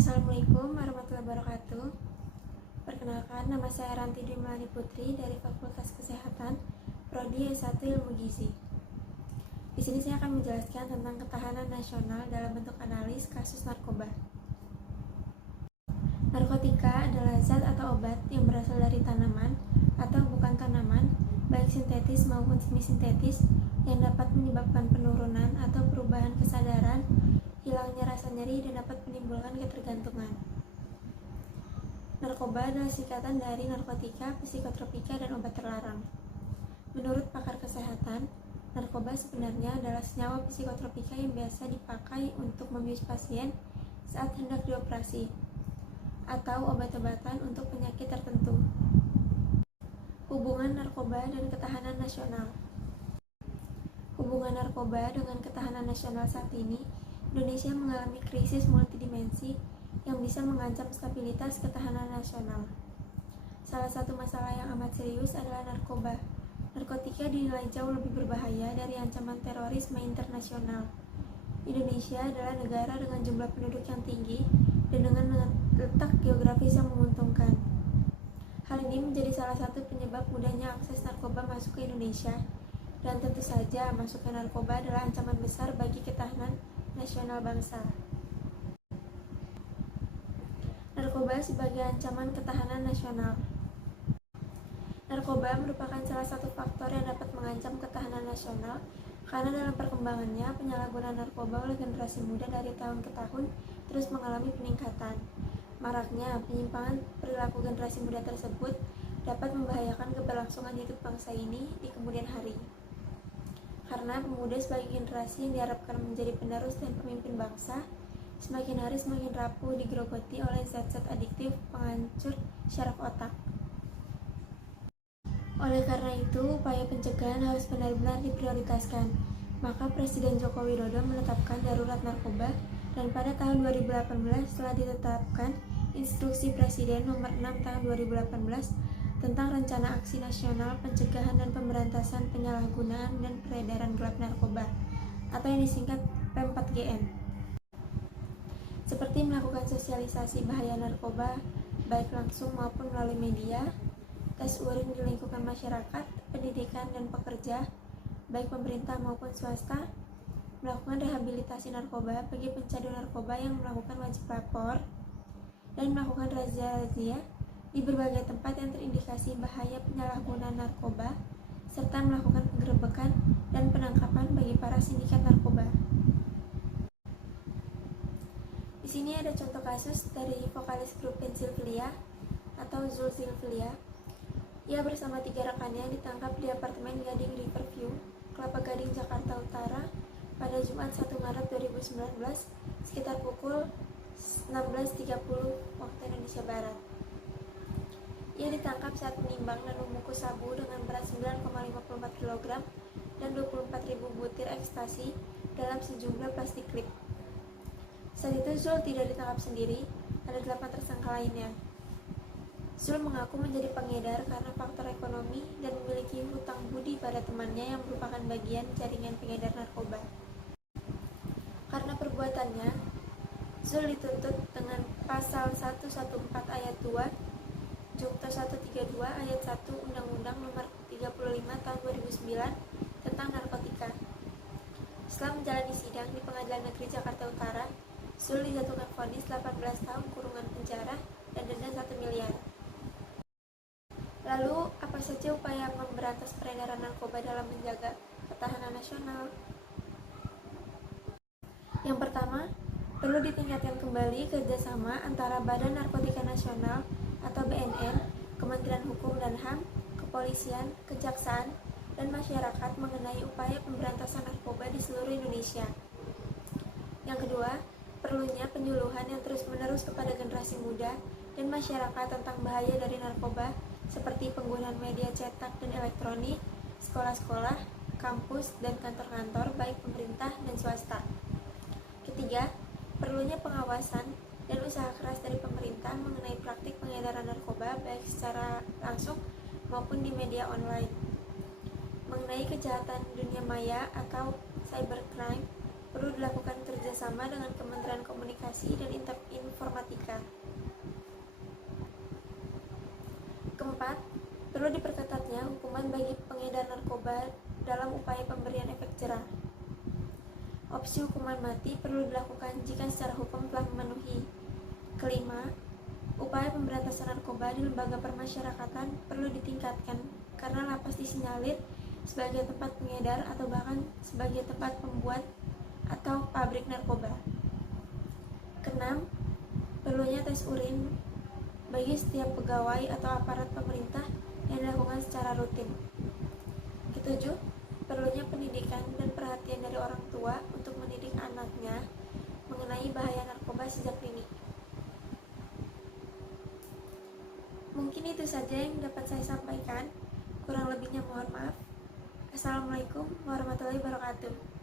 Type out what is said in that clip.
Assalamualaikum warahmatullahi wabarakatuh. Perkenalkan, nama saya Ranti Dwi Melani Putri dari Fakultas Kesehatan, Prodi S1 Ilmu Gizi. Di sini saya akan menjelaskan tentang ketahanan nasional dalam bentuk analis kasus narkoba. Narkotika adalah zat atau obat yang berasal dari tanaman atau bukan tanaman, baik sintetis maupun semi-sintetis, yang dapat menyebabkan penurunan atau perubahan kesadaran, hilangnya rasa nyeri, dan dapat menimbulkan ketergantungan. Narkoba adalah singkatan dari narkotika, psikotropika, dan obat terlarang. Menurut pakar kesehatan, narkoba sebenarnya adalah senyawa psikotropika yang biasa dipakai untuk membius pasien saat hendak dioperasi, atau obat-obatan untuk penyakit tertentu. Hubungan narkoba dan ketahanan nasional. Hubungan narkoba dengan ketahanan nasional saat ini, Indonesia mengalami krisis multidimensi yang bisa mengancam stabilitas ketahanan nasional. Salah satu masalah yang amat serius adalah narkoba. Narkotika dinilai jauh lebih berbahaya dari ancaman terorisme internasional. Indonesia adalah negara dengan jumlah penduduk yang tinggi dan dengan letak geografis yang menguntungkan. Hal ini menjadi salah satu penyebab mudahnya akses narkoba masuk ke Indonesia, dan tentu saja masuknya narkoba adalah ancaman besar bagi ketahanan nasional bangsa. Narkoba sebagai ancaman ketahanan nasional. Narkoba merupakan salah satu faktor yang dapat mengancam ketahanan nasional karena dalam perkembangannya penyalahgunaan narkoba oleh generasi muda dari tahun ke tahun terus mengalami peningkatan. Maraknya penyimpangan perilaku generasi muda tersebut dapat membahayakan keberlangsungan hidup bangsa ini di kemudian hari. Karena pemuda sebagai generasi yang diharapkan menjadi penerus dan pemimpin bangsa, semakin hari semakin rapuh digerogoti oleh zat-zat adiktif penghancur syaraf otak. Oleh karena itu, upaya pencegahan harus benar-benar diprioritaskan. Maka Presiden Joko Widodo menetapkan darurat narkoba, dan pada tahun 2018 telah ditetapkan Instruksi Presiden Nomor 6 Tahun 2018 tentang Rencana Aksi Nasional Pencegahan dan Pemberantasan Penyalahgunaan dan Peredaran Gelap Narkoba, atau yang disingkat P4GN. Seperti melakukan sosialisasi bahaya narkoba, baik langsung maupun melalui media, tes urin di lingkungan masyarakat, pendidikan dan pekerja, baik pemerintah maupun swasta, melakukan rehabilitasi narkoba bagi pencandu narkoba yang melakukan wajib lapor, dan melakukan razia-razia di berbagai tempat yang terindikasi bahaya penyalahgunaan narkoba, serta melakukan penggerebekan dan penangkapan bagi para sindikat narkoba. Di sini ada contoh kasus dari vokalis grup Pensilvania atau Zulkiflia. Ia bersama 3 rekannya ditangkap di apartemen Gading Riverview, Kelapa Gading, Jakarta Utara pada Jumat 1 Maret 2019 sekitar pukul 16.30 waktu Indonesia Barat. Ia ditangkap saat menimbang dan membungkus sabu dengan berat 9,54 kg dan 24.000 butir ekstasi dalam sejumlah plastik klip. Saat itu Zul tidak ditangkap sendiri, ada 8 tersangka lainnya. Zul mengaku menjadi pengedar karena faktor ekonomi dan memiliki hutang budi pada temannya yang merupakan bagian jaringan pengedar narkoba. Karena perbuatannya, Zul dituntut dengan pasal 114 ayat 2, Junto 132 ayat 1 Undang-Undang Nomor 35 Tahun 2009 tentang narkotika. Setelah menjalani sidang di Pengadilan Negeri Jakarta Utara, Zul dijatuhkan vonis 18 tahun kurungan penjara dan denda 1 miliar. Lalu, apa saja upaya memberantas peredaran narkoba dalam menjaga ketahanan nasional? Yang pertama, perlu ditingkatkan kembali kerjasama antara Badan Narkotika Nasional atau BNN, Kementerian Hukum dan HAM, Kepolisian, Kejaksaan, dan masyarakat mengenai upaya pemberantasan narkoba di seluruh Indonesia. Yang kedua, perlunya penyuluhan yang terus-menerus kepada generasi muda dan masyarakat tentang bahaya dari narkoba, seperti penggunaan media cetak dan elektronik, sekolah-sekolah, kampus, dan kantor-kantor baik pemerintah dan swasta. Ketiga, perlunya pengawasan dan usaha keras dari pemerintah mengenai praktik pengedaran narkoba baik secara langsung maupun di media online. Mengenai kejahatan dunia maya atau cybercrime, perlu dilakukan kerjasama dengan Kementerian Komunikasi dan Informatika bagi pengedar narkoba dalam upaya pemberian efek jerah. Opsi hukuman mati perlu dilakukan jika secara hukum telah memenuhi. Kelima, upaya pemberantasan narkoba di lembaga permasyarakatan perlu ditingkatkan karena lapas disinyalir sebagai tempat pengedar atau bahkan sebagai tempat pembuat atau pabrik narkoba. Keenam, perlunya tes urin bagi setiap pegawai atau aparat pemerintah yang dilakukan secara rutin. Ketujuh, perlunya pendidikan dan perhatian dari orang tua untuk mendidik anaknya mengenai bahaya narkoba sejak dini. Mungkin itu saja yang dapat saya sampaikan. Kurang lebihnya mohon maaf. Assalamualaikum warahmatullahi wabarakatuh.